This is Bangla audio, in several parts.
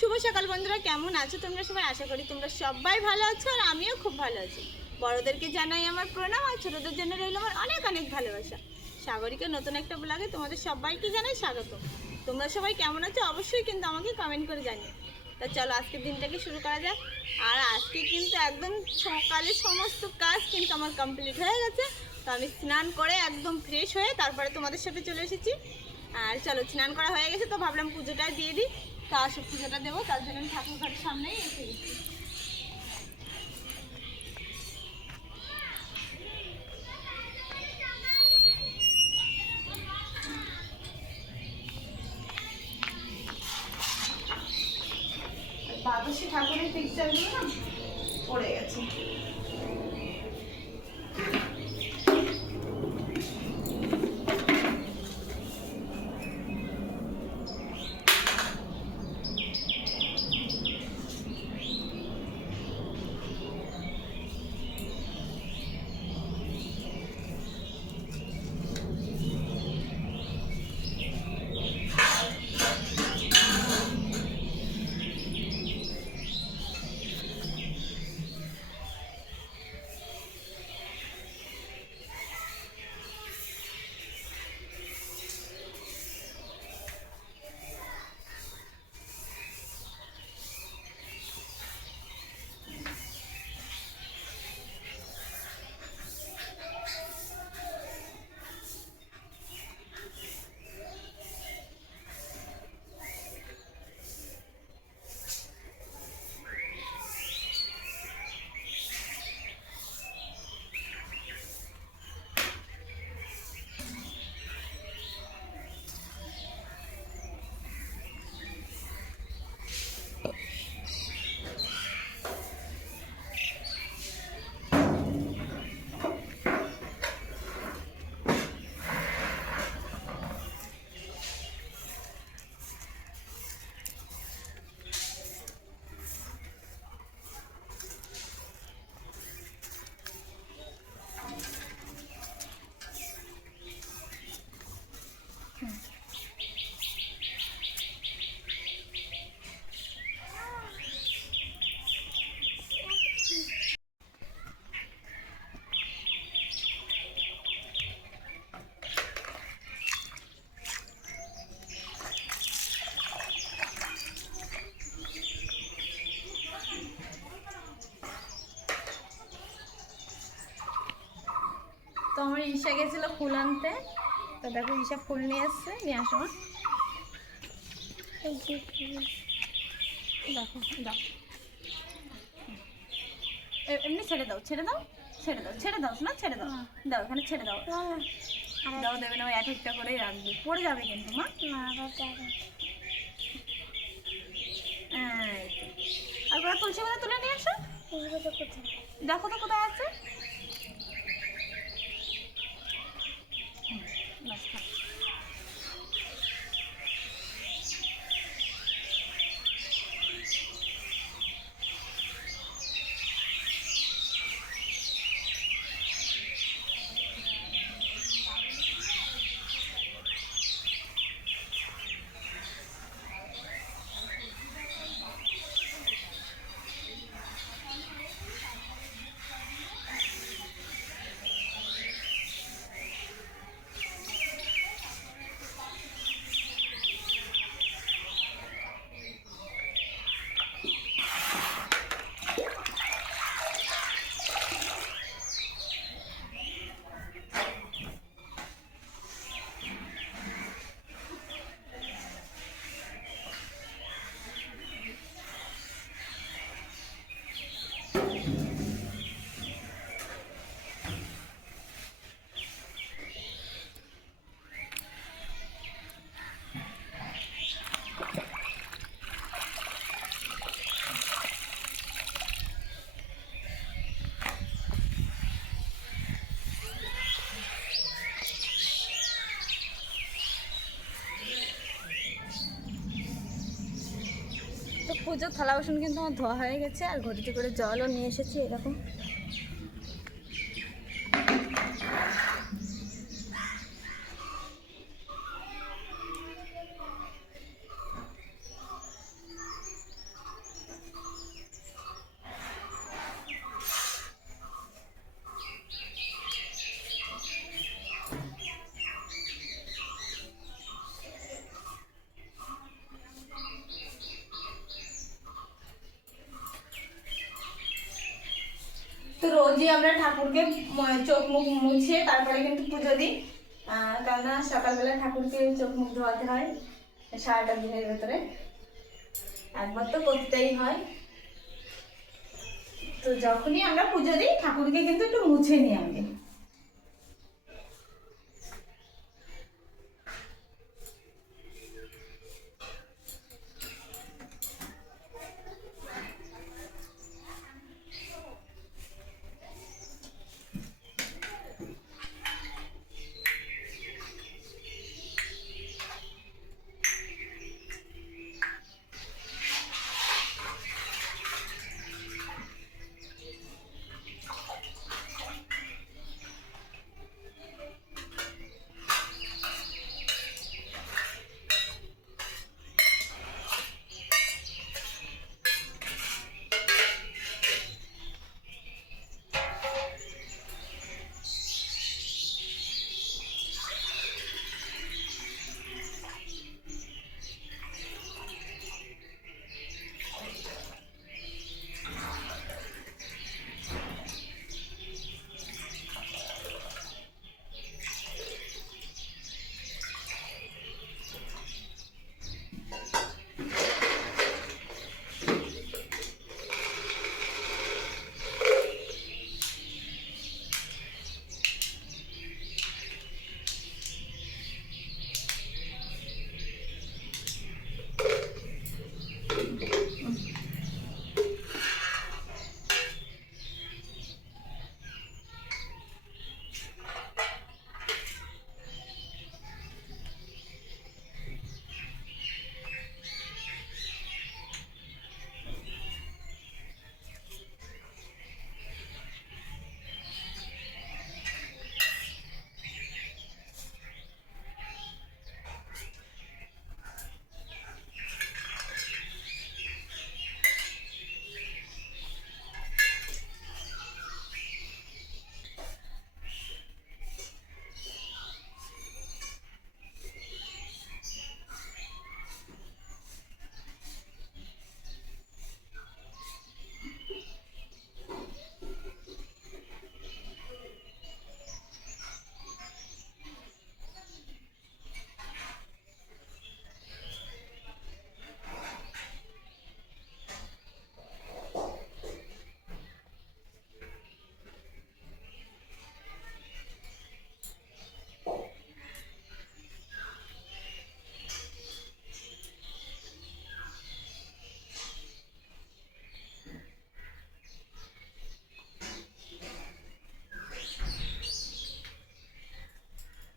শুভ সকাল বন্ধুরা, কেমন আছো তোমরা সবাই? আশা করি তোমরা সবাই ভালো আছো আর আমিও খুব ভালো আছি। বড়দেরকে জানাই আমার প্রণাম আর ছোটদের জন্য রইল আমার অনেক অনেক ভালোবাসা। সাগরিকের নতুন একটা ব্লগে তোমাদের সবাইকে জানাই স্বাগত। তোমরা সবাই কেমন আছো অবশ্যই কিন্তু আমাকে কমেন্ট করে জানিও। তা চলো আজকের দিনটাকে শুরু করা যাক। আর আজকে কিন্তু একদম সকালে সমস্ত কাজ কিন্তু আমার কমপ্লিট হয়ে গেছে। তো আমি স্নান করে একদম ফ্রেশ হয়ে তারপরে তোমাদের সাথে চলে এসেছি। আর চলো, স্নান করা হয়ে গেছে তো ভাবলাম পুজোটা দিয়ে দিই। তা আসো, পুজোটা দেবো, তার জন্য আমি ঠাকুর ঘরের সামনেই এসে গেছি। দ্বাদশী ঠাকুরের পিকচারগুলো না পড়ে গেছে। তো আমার ঈশা গেছিল ফুল আনতে। তো দেখো, ঈশা ফুল নিয়ে এসছে, নিয়ে আসো। দেখো, দাও, এমনি ছেড়ে দাও, ছেড়ে দাও, ছেড়ে দাও, ছেড়ে দাও না, ছেড়ে দাও, দাও এখানে ছেড়ে দাও। দাও, দেবে না, ওই এক একটা করেই রাখবে, পড়ে যাবে কিন্তু মা। আর ওরা তুলসী পাতা তুলে নিয়ে আসো। দেখো তো কোথায় আছে। তো পুজোর থালা বাসন কিন্তু আমার ধোয়া হয়ে গেছে, আর ঘটিতে করে জলও নিয়ে এসেছি এরকম। রোজই আমরা ঠাকুরকে চোখ মুখ মুছে তারপরে কিন্তু পুজো দিই, কেননা সকালবেলা ঠাকুরকে চোখ মুখ ধোয়াতে হয় সারাটা দিনের ভেতরে, একবার তো করতেই হয়। তো যখনই আমরা পুজো দিই ঠাকুরকে কিন্তু একটু মুছে নিই আগে।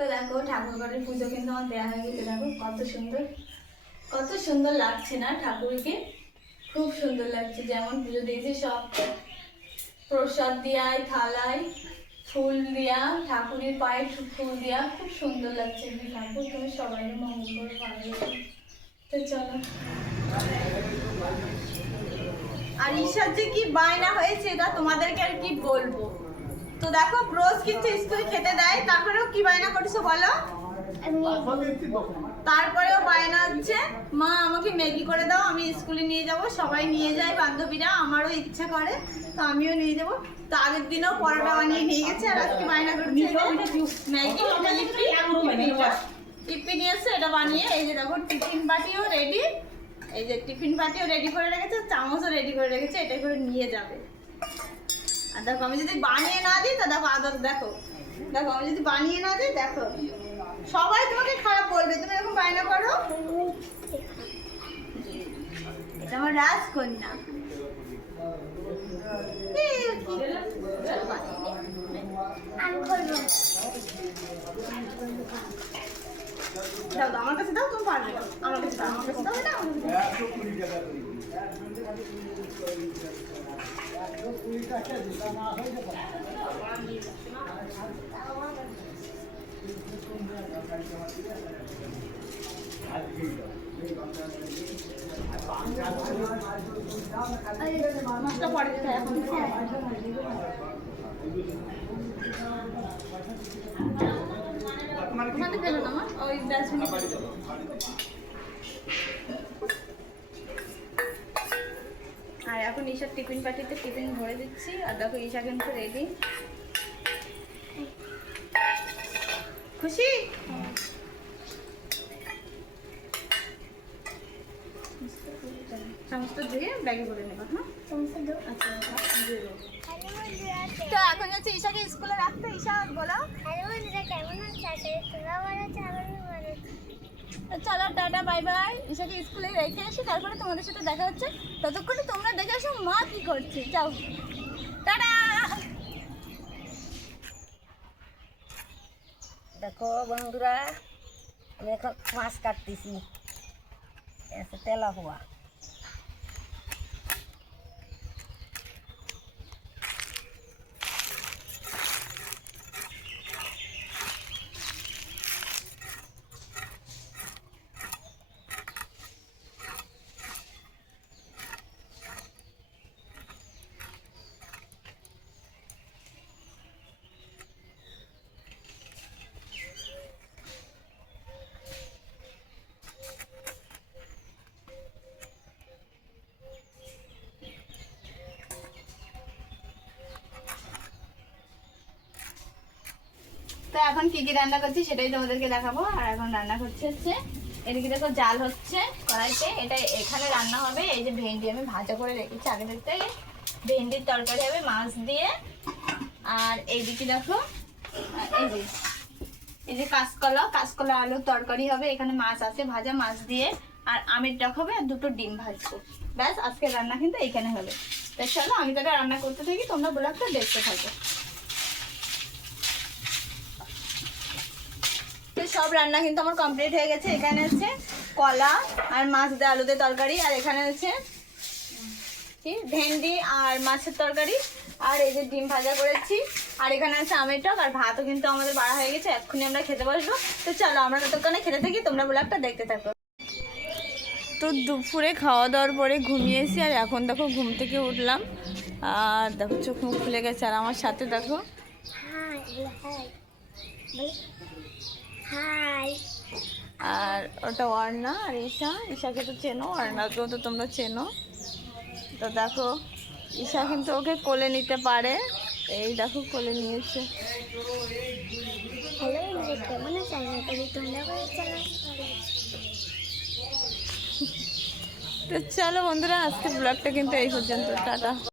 তো দেখো ঠাকুর ঘরের পুজো কিন্তু আমার দেওয়া হয়ে গেছে, দেখো কত সুন্দর লাগছে না ঠাকুরকে, খুব সুন্দর লাগছে। যেমন পুজো দিয়েছি সব প্রসাদ দেওয়ায় থালায় ফুল দেওয়া, ঠাকুরের পায়ে ফুল দেওয়া, খুব সুন্দর লাগছে। ঠাকুর তুমি সবাই মঙ্গল করে ভালো লাগে। তো চলো, আর ঈশার যে কি বায়না হয়েছে এটা তোমাদেরকে আর কি বলবো। তো দেখো রোজ কিন্তু স্কুলে খেতে দেয়, তারপরেও কি বায়না করছো বলো? তারপরেও বায়না হচ্ছে মা আমাকে ম্যাগি করে দাও, আমি স্কুলে নিয়ে যাব। সবাই নিয়ে যায় বান্ধবীরা, আমারও ইচ্ছা করে তো আমিও নিয়ে যাব। তো আগের দিনও পরোটা বানিয়ে নিয়ে গেছে, আর আজকে বায়না করছে ম্যাগি। টিপি নিয়ে এসে এটা বানিয়ে, এই যে দেখো টিফিন বাটিও রেডি, এই যে টিফিন বাটিও রেডি করে রেখেছে, চামচও রেডি করে রেখেছে, এটা করে নিয়ে যাবে। আর দেখো আমি যদি বানিয়ে না দিই তা দেখো আদর, দেখো আমি যদি বানিয়ে না দিই দেখো সবাই তোমাকে খারাপ বলবে, তুমি এরকম বায়না করো। এটা আমার রাজকন্যা। দাও আমার কাছে দাও, তুমি পারবে না। আমার কাছে দাও, এটা মাছটা পরে দিতে এখন ওখানে ফেলো না, ওই ডাস্টবিনে ফেলে দেবো। আর এখন এখন ঈশার টিফিন পার্টিতে টিফিন ভরে দিচ্ছি। আর দেখো ঈশা কিন্তু রেডি। খুশি? সমস্ত ধুয়ে ব্যাগে ভরে নেবা। হ্যাঁ আচ্ছা দিয়ে দেবো। তো এখন যাচ্ছে ঈশাকে স্কুলে রাখতে। ঈশা বলো চলো টাটা বাই বাই। ঈশাকে স্কুলে রেখে আসি, তারপরে তোমাদের সাথে দেখা হচ্ছে। ততক্ষণে তোমরা দেখে আসো মা কি করছে। যাও টাটা। দেখো বন্ধুরা, আমি এখন মাছ কাটতেছি, তেলা হওয়া। তো এখন কি কি রান্না করছি সেটাই তোমাদেরকে দেখাবো। আর এখন রান্না করছে হচ্ছে এদিকে দেখো জাল হচ্ছে কড়াইতে। এটা এখানে রান্না হবে। এই যে ভেন্ডি আমি ভাজা করে রেখেছি আগে থেকে, ভেন্ডির তরকারি হবে মাছ দিয়ে। আর এইদিকে দেখো এই যে কাঁচকলা আলুর তরকারি হবে। এখানে মাছ আছে ভাজা, মাছ দিয়ে। আর আমের টক হবে আর দুটো ডিম ভাজবো। ব্যাস আজকের রান্না কিন্তু এইখানে হবে। তাই চলো আমি তাহলে রান্না করতে থাকি, তোমরা ব্লগটা দেখতে থাকো। সব রান্না কিন্তু আমার কমপ্লিট হয়ে গেছে। এখানে হচ্ছে কলা আর মাছ দিয়ে আলু দিয়ে তরকারি, আর এখানে হচ্ছে কি ভেন্ডি আর মাছের তরকারি, আর এই যে ডিম ভাজা করেছি, আর এখানে আছে আমের টক। আর ভাতও কিন্তু আমাদের বাড়া হয়ে গেছে, এক্ষুনি আমরা খেতে বসবো। তো চলো আমরা ততক্ষণে খেতে থাকি, তোমরা ব্লগটা দেখতে থাকো। তো দুপুরে খাওয়া দাওয়ার পরে ঘুমিয়েছি, আর এখন দেখো ঘুম থেকে উঠলাম। আর দেখো চোখ মুখ খুলে গেছে। আর আমার সাথে দেখো আর ওটা অর্ণা আর ঈশাকে তো চেনো, অর্ণাকেও তো তোমরা চেনো। তো দেখো ঈশা কিন্তু ওকে কোলে নিতে পারে। এই দেখো কোলে নিয়েছে। তো চলো বন্ধুরা, আজকে ব্লগটা কিন্তু এই পর্যন্ত। টাটা।